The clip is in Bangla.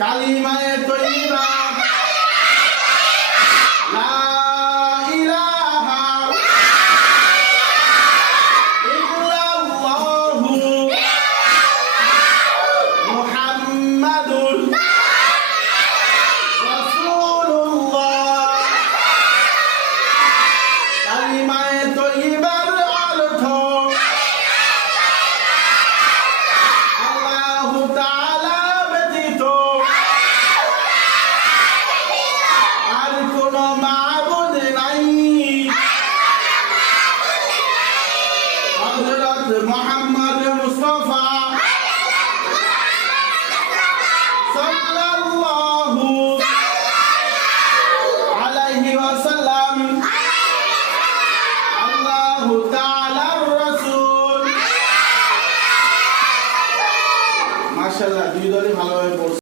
কালিমায়ে তয়্যিবা লা ইলাহা ইল্লাল্লাহু মুহাম্মাদুর রাসূলুল্লাহ। কালিমায়ে তয়্যিবার অর্থ আল্লাহু তাআলা ব্যতীত আর কোনো মাবুদ নাই। হযরত মুহাম্মদ মুস্তাফা সাল্লাল্লাহু